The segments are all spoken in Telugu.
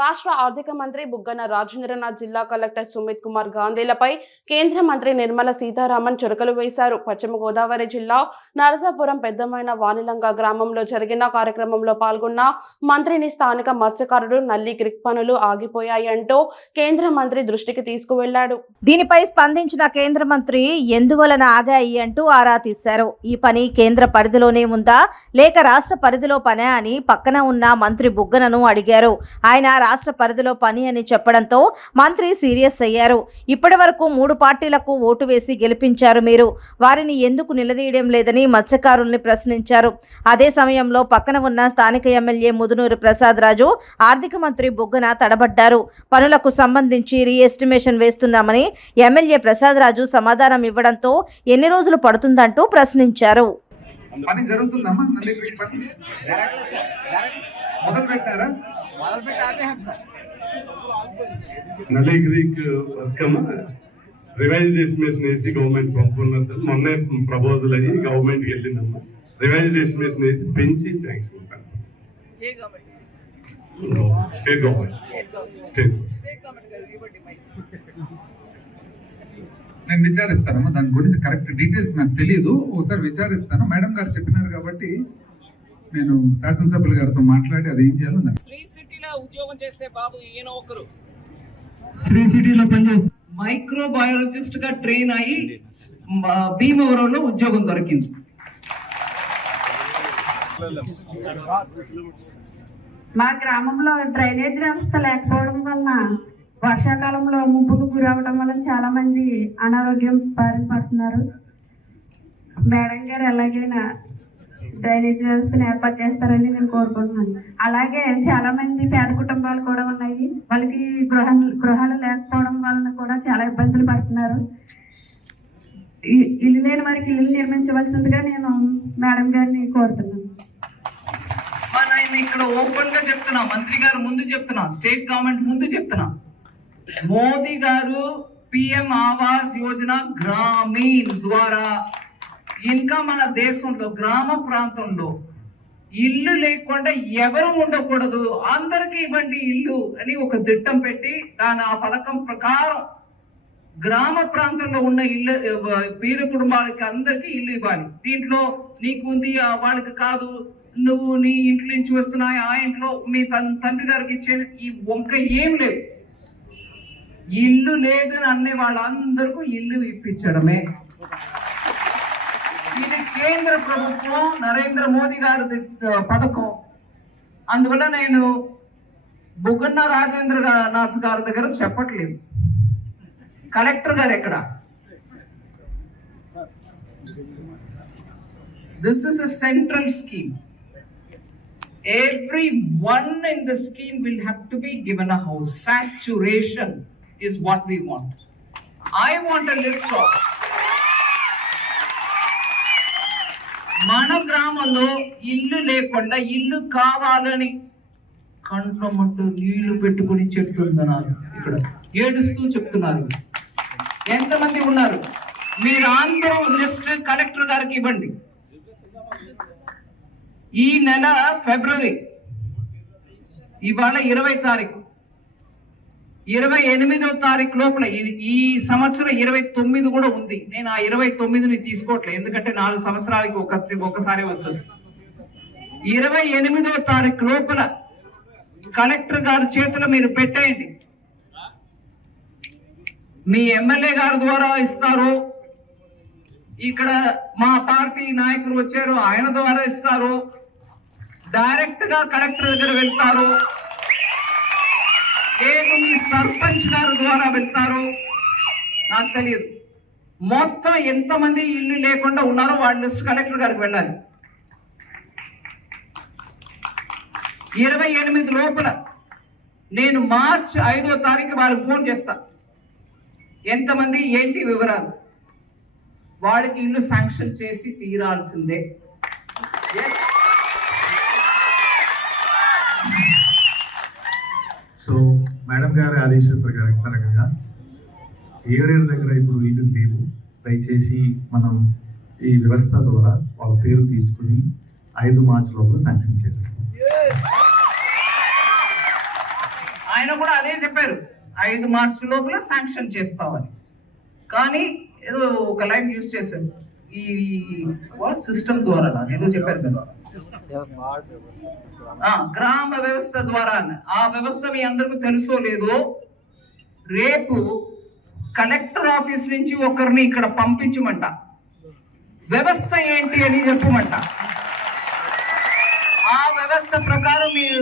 రాష్ట్ర ఆర్థిక మంత్రి బుగ్గన రాజేంద్రనాథ్ జిల్లా కలెక్టర్ సుమిత్ కుమార్ గాంధీలపై కేంద్ర మంత్రి నిర్మల సీతారామన్ చురకలు వేశారు. పశ్చిమ గోదావరి జిల్లా నరసాపురం పెద్దమైన వానిలంక గ్రామంలో జరిగిన కార్యక్రమంలో పాల్గొన్న మంత్రిని స్థానిక మత్స్యకారుడు నల్లి క్రిక్ పనులు ఆగిపోయాయి అంటూ కేంద్ర మంత్రి దృష్టికి తీసుకువెళ్ళాడు దీనిపై స్పందించిన కేంద్ర మంత్రి ఎందువలన ఆగాయి అంటూ ఆరా తీశారు. ఈ పని కేంద్ర పరిధిలోనే ఉందా? లేక రాష్ట్ర పరిధిలో పనే అని పక్కన ఉన్న మంత్రి బుగ్గనను అడిగారు. ఆయన రాష్ట్ర పరిధిలో పని అని చెప్పడంతో మంత్రి సీరియస్ అయ్యారు. ఇప్పటి వరకు మూడు పార్టీలకు ఓటు వేసి గెలిపించారు మీరు. వారిని ఎందుకు నిలదీయడం లేదని మత్స్యకారుల్ని ప్రశ్నించారు. అదే సమయంలో పక్కన ఉన్న స్థానిక ఎమ్మెల్యే ముదునూరు ప్రసాద్ రాజు ఆర్థిక మంత్రి బొగ్గన తడబడ్డారు. పనులకు సంబంధించి రీఎస్టిమేషన్ వేస్తున్నామని ఎమ్మెల్యే ప్రసాద్ రాజు సమాధానం ఇవ్వడంతో ఎన్ని రోజులు పడుతుందంటూ ప్రశ్నించారు. పని జరుగుతుందమ్మా నల్లి క్రీక్ పని? మొదలు పెట్టారా? Nalli creek work revise estimation వేసి గవర్నమెంట్ పంపున్నది మొన్నే ప్రపోజల్ అయ్యి గవర్నమెంట్కి వెళ్ళిందమ్మా. రివైజ్ ఎస్టిమేషన్ వేసి పెంచి శాంక్షన్ స్టేట్ గవర్నమెంట్? స్టేట్ నేను విచారిస్తానమ్మా దాని గురించి కరెక్ట్ డీటెయిల్స్ నాకు తెలియదు ఒకసారి విచారిస్తాను. మేడం గారు చెప్పినారు కాబట్టి నేను శాసనసభ్యుల గారితో మాట్లాడి అది ఏం చేయాలో శ్రీ సిటీలో ఉద్యోగం చేసే బాబు ఈయన ఒకరు. శ్రీ సిటీలో పనిచేస్తారు మైక్రో బయాలజిస్ట్గా ట్రైన్ అయ్యి మ- భీమవరంలో ఉద్యోగం దొరికింది. మా గ్రామంలో డ్రైనేజ్ వ్యవస్థ లేకపోవడం వలన వర్షాకాలంలో ముంపుకు గురవడం వల్ల చాలా మంది అనారోగ్యం బారిన పడుతున్నారు మేడం గారు ఎలాగైనా డ్రైనేజ్ వ్యవస్థను ఏర్పాటు చేస్తారని నేను కోరుకుంటున్నాను. అలాగే చాలా మంది పేద కుటుంబాలు కూడా ఉన్నాయి. వాళ్ళకి గృహ గృహాలు లేకపోవడం వలన కూడా చాలా ఇబ్బందులు పడుతున్నారు. ఇ- ఇల్లు లేని వారికి ఇల్లు నిర్మించవలసిందిగా నేను మేడం గారిని కోరుతున్నాను. మన ఇక్కడ ఓపెన్గా చెప్తున్నా మంత్రి గారు ముందు చెప్తున్నా స్టేట్ గవర్నమెంట్ ముందు చెప్తున్నా. మోదీ గారు పిఎం ఆవాస్ యోజన గ్రామీణ్ ద్వారా ఇంకా మన దేశంలో గ్రామ ప్రాంతంలో ఇల్లు లేకుండా ఎవరు ఉండకూడదు అందరికీ ఇవ్వండి ఇల్లు అని ఒక దిట్టం పెట్టి దాని ఆ పథకం ప్రకారం గ్రామ ప్రాంతంలో ఉన్న ఇల్లు ఆ, పేద కుటుంబాలకి అందరికీ ఇల్లు ఇవ్వాలి. దీంట్లో నీకు ఉంది వాళ్ళకి కాదు నువ్వు నీ ఇంట్లో నుంచి వస్తున్నాయి ఆ ఇంట్లో మీ తండ్రి గారికి ఇచ్చే ఈ వంక ఏం లేదు. ఇల్లు లేదు అనే వాళ్ళందరికీ ఇల్లు ఇప్పించడమే. ఇది కేంద్ర ప్రభుత్వం నరేంద్ర మోదీ గారి పథకం. అందువల్ల నేను బుగ్గన్న రాజేంద్ర నాథ్ గారి దగ్గర చెప్పట్లేదు. కలెక్టర్ గారు ఎక్కడ? This is a central scheme every one in the scheme will have to be given a house saturation is what we want. I want a lift off. మన గ్రామంలో ఇల్లు లేకుండా ఇల్లు కావాలని కంట్లో మట్టు నీళ్ళు పెట్టుకుని చెప్తున్నారు ఇక్కడ ఏడుస్తూ చెప్తున్నారు ఎంతమంది ఉన్నారు మీరు అందరూ లిస్ట్ కలెక్టర్ గారికి ఇవ్వండి ఈ నెల ఫిబ్రవరి ఇవాళ ఇరవై తారీఖు ఇరవై ఎనిమిదో తారీఖు లోపల ఈ- ఈ సంవత్సరం ఇరవై తొమ్మిది కూడా ఉంది. నేను ఆ ఇరవై తొమ్మిదిని తీసుకోవట్లేదు ఎందుకంటే నాలుగు సంవత్సరాలకి ఒక ఒకసారి వస్తుంది. ఇరవై ఎనిమిదో తారీఖు లోపల కలెక్టర్ గారి చేతిలో మీరు పెట్టేయండి. మీ ఎమ్మెల్యే గారి ద్వారా ఇస్తారు. ఇక్కడ మా పార్టీ నాయకులు వచ్చారు ఆయన ద్వారా ఇస్తారు. డైరెక్ట్గా కలెక్టర్ దగ్గర వెళ్తారు. లేదు మీ సర్పంచ్ గారు ద్వారా వెళ్తారు? నాకు తెలియదు. మొత్తం ఎంతమంది ఇల్లు లేకుండా ఉన్నారో వాళ్ళ కలెక్టర్ గారికి వెళ్ళాలి. ఇరవై ఎనిమిది లోపల నేను మార్చ్ ఐదో తారీఖు వాళ్ళకి ఫోన్ చేస్తా. ఎంతమంది ఏంటి వివరాలు? వాళ్ళకి ఇల్లు శాంక్షన్ చేసి తీరాల్సిందే. సో మేడం గారి ఆదేశాల ప్రకారం పరంగా ఎవరెవరి దగ్గర ఇప్పుడు ఇల్లు లేవు. దయచేసి మనం ఈ వ్యవస్థ ద్వారా వాళ్ళ పేరు తీసుకుని ఐదు మార్చి లోపల శాంక్షన్ చేసేస్తాం. ఆయన కూడా అదే చెప్పారు. ఐదు మార్చి లోపల శాంక్షన్ చేస్తామని. కానీ ఏదో ఒక లైన్ యూజ్ చేశారు. ఈ సిస్టమ్ ద్వారా ఏదో చెప్పారు గ్రామ వ్యవస్థ ద్వారా ఆ వ్యవస్థ మీ అందరికీ తెలుసో లేదో రేపు కలెక్టర్ ఆఫీస్ నుంచి ఒకరిని ఇక్కడ పంపించమంట. వ్యవస్థ ఏంటి అని చెప్పమంట. ఆ వ్యవస్థ ప్రకారం మీరు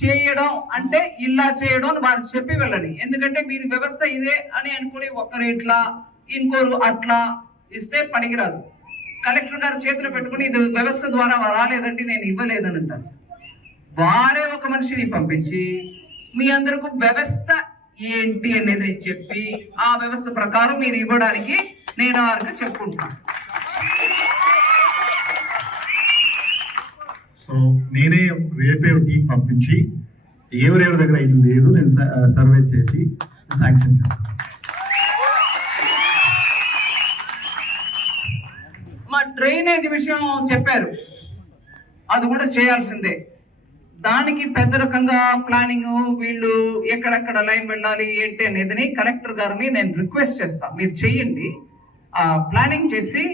చేయడం అంటే ఇలా చేయడం అని వారికి చెప్పి వెళ్ళండి ఎందుకంటే మీరు వ్యవస్థ ఇదే అని అనుకుని ఒకరు ఇట్లా ఇంకోరు అట్లా ఇస్తే పనికిరాదు. కలెక్టర్ గారు చేతిలో పెట్టుకుని ఇది వ్యవస్థ ద్వారా రాలేదంటే నేను ఇవ్వలేదని అంటారు. వారే ఒక మనిషిని పంపించి మీ అందరికి వ్యవస్థ ఏంటి అనేది చెప్పి ఆ వ్యవస్థ ప్రకారం మీరు ఇవ్వడానికి నేను వారికి చెప్పుకుంటాను సో నేనే రేపే టీం పంపించి ఎవరెవరి దగ్గర ఇది లేదు నేను సర్వే చేసి శాంక్షన్ చేస్తాను. డ్రైనేజ్ విషయం చెప్పారు. అది కూడా చేయాల్సిందే. దానికి పెద్ద రకంగా ప్లానింగ్ వీళ్ళు ఎక్కడెక్కడ లైన్ వెళ్ళాలి ఏంటి అనేది కలెక్టర్ గారిని నేను రిక్వెస్ట్ చేస్తాను మీరు చెయ్యండి ప్లానింగ్ చేసి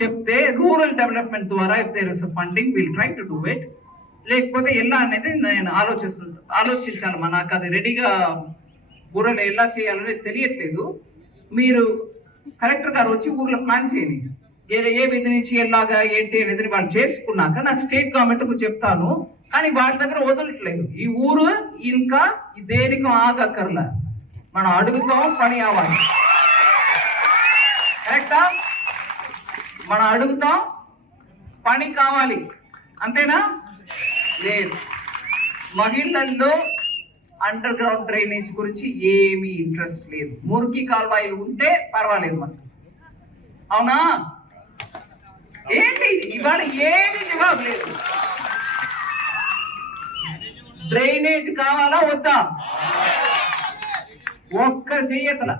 చెప్తే రూరల్ డెవలప్మెంట్ ద్వారా if there is funding we'll try to do it లేకపోతే ఎలా అనేది నేను ఆలోచిస్తు మా నాకు అది రెడీగా ఊరలో ఎలా చేయాలనేది తెలియట్లేదు. మీరు కలెక్టర్ గారు వచ్చి ఊర్లో ప్లాన్ చేయండి. ఏ విధి నుంచి ఎలాగా ఏంటి అనేది వాళ్ళు చేసుకున్నాక నా స్టేట్ గవర్నమెంట్కు చెప్తాను. కానీ వాళ్ళ దగ్గర వదలట్లేదు. ఈ ఊరు ఇంకా దేనికి ఆగక్కర్లా. మనం అడుగుతాం పని అవ్వాలి. కరెక్టా? మనం అడుగుతాం పని కావాలి. అంతేనా? లేదు. మహిళల్లో అండర్ గ్రౌండ్ డ్రైనేజ్ గురించి ఏమీ ఇంట్రెస్ట్ లేదు. మురికి కాల్వాయిలు ఉంటే పర్వాలేదు మనకు. అవునా? ఏంటి ఇవాళ ఏది జవాబు లేదు. డ్రైనేజ్ కావాలా వద్దా? ఒక్క చెయ్యతల